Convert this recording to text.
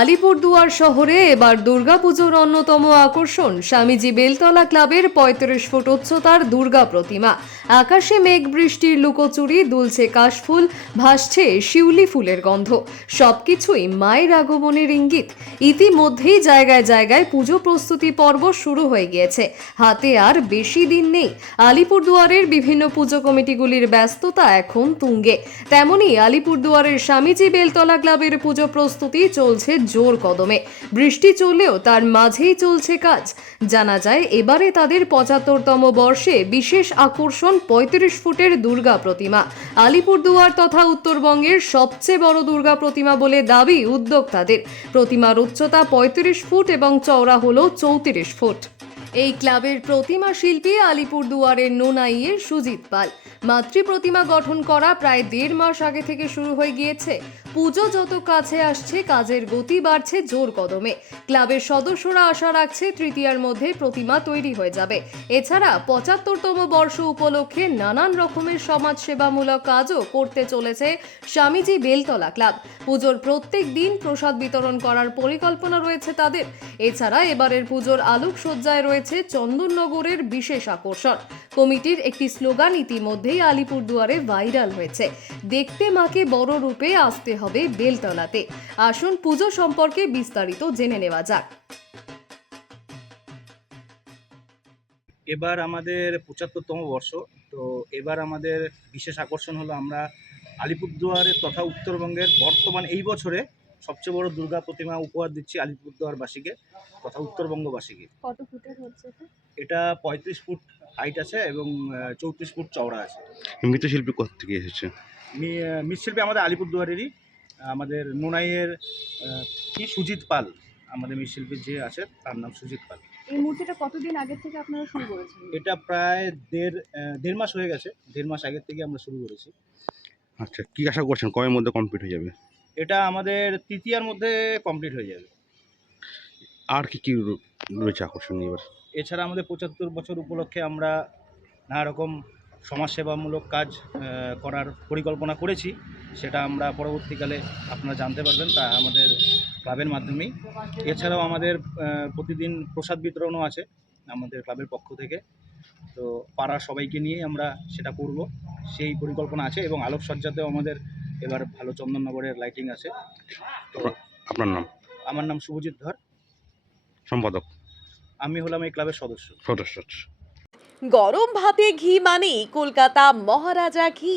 আলিপুরদুয়ার শহরে এবার দুর্গাপুজোর অন্যতম আকর্ষণ। স্বামীজি বেলতলা ক্লাবের পঁয়ত্রিশ ফুট উচ্চতার দুর্গা প্রতিমা। আকাশে মেঘ বৃষ্টির লুকোচুরি, দুলছে কাশফুল, ভাসছে শিউলি ফুলের গন্ধ। সবকিছুই মায়ের আগমনের ইঙ্গিত। ইতিমধ্যেই জায়গায় জায়গায় পুজো প্রস্তুতি পর্ব শুরু হয়ে গিয়েছে। হাতে আর বেশি দিন নেই। আলিপুরদুয়ারের বিভিন্ন পুজো কমিটিগুলির ব্যস্ততা এখন তুঙ্গে। তেমনি আলিপুরদুয়ারের স্বামীজি বেলতলা ক্লাবের পুজো প্রস্তুতি চলছে জোর কদমে। বৃষ্টি চললেও তার মাঝেই চলছে কাজ। জানা যায়, এবারে তাদের পঁচাত্তরতম বর্ষে বিশেষ আকর্ষণ পঁয়ত্রিশ ফুটের দুর্গা প্রতিমা। আলিপুরদুয়ার তথা উত্তরবঙ্গের সবচেয়ে বড় দুর্গা প্রতিমা বলে দাবি উদ্যোক্তাদের। প্রতিমার উচ্চতা পঁয়ত্রিশ ফুট এবং চওড়া হল চৌত্রিশ ফুট। এই ক্লাবের প্রতিমা শিল্পী আলিপুরদুয়ারের নোনাইয়ের সুজিত পাল। মাতৃ প্রতিমা গঠন করা প্রায় দেড় মাস আগে থেকে শুরু হয়ে গিয়েছে। পুজো যত কাছে আসছে, কাজের গতি বাড়ছে জোর কদমে। ক্লাবের সদস্যরা আশা রাখছে তৃতীয়ার মধ্যে প্রতিমা তৈরি হয়ে যাবে। এছাড়া পঁচাত্তরতম বর্ষ উপলক্ষে নানান রকমের সমাজসেবামূলক কাজও করতে চলেছে স্বামীজি বেলতলা ক্লাব। পুজোর প্রত্যেক দিন প্রসাদ বিতরণ করার পরিকল্পনা রয়েছে তাদের। এছাড়া এবারের পুজোর আলোকসজ্জায় রয়েছে চন্দননগরের বিশেষ আকর্ষণ। কমিটির একটি স্লোগান ইতিমধ্যেই আলিপুরদুয়ারে ভাইরাল হয়েছে। দেখতে মাকে বড় রূপে আসতে হবে বেলতলাতে। আসুন পুজো সম্পর্কে বিস্তারিত জেনে নেওয়া যাক। এবার আমাদের পঁচাত্তরতম বর্ষ। তো এবার আমাদের বিশেষ আকর্ষণ হলো আমরা আলিপুরদুয়ারের তথা উত্তরবঙ্গের বর্তমান এই বছরে সবচেয়ে বড় দুর্গা প্রতিমা উপহার দিচ্ছি আলিপুরদুয়ারবাসীকে তথা উত্তরবঙ্গবাসীকে। কত ফুটের হচ্ছে এটা? পঁয়ত্রিশ ফুট হাইট আছে এবং চৌত্রিশ ফুট চওড়া আছে। মৃৎশিল্পী কোথা থেকে এসেছে? মি- মৃৎশিল্পী আমাদের আলিপুরদুয়ারেরই। আমাদের নোনাইয়ের কি সুজিত পাল। আমাদের মৃৎশিল্পী যে আছে তার নাম সুজিত পাল। এই মূর্তিটা কতদিন আগের থেকে আপনারা শুরু করেছেন? এটা প্রায় দেড় দেড় মাস হয়ে গেছে। দেড় মাস আগের থেকে আমরা শুরু করেছি। আচ্ছা কি আশা করছেন? কয়ের মধ্যে কমপ্লিট হয়ে যাবে? এটা আমাদের তৃতীয়ার মধ্যে কমপ্লিট হয়ে যাবে। আর কি কি রয়েছে আকর্ষণ এবার? এছাড়া আমাদের পঁচাত্তর বছর উপলক্ষে আমরা নানা রকম সমাজসেবামূলক কাজ করার পরিকল্পনা করেছি। সেটা আমরা পরবর্তীকালে আপনারা জানতে পারবেন তা আমাদের ক্লাবের মাধ্যমেই। এছাড়াও আমাদের প্রতিদিন প্রসাদ বিতরণও আছে আমাদের ক্লাবের পক্ষ থেকে। তো পাড়ার সবাইকে নিয়ে আমরা সেটা করব। সেই পরিকল্পনা আছে এবং আলোকসজ্জাতেও আমাদের এবার ভালো চন্দননগরের লাইটিং আছে। তো আপনার নাম? আমার নাম শুভজিৎ ধর। সম্পাদক? আমি হলাম এই ক্লাবের সদস্য। সদস্য গরম ভাতে ঘি মানেই কলকাতা মহারাজা ঘি।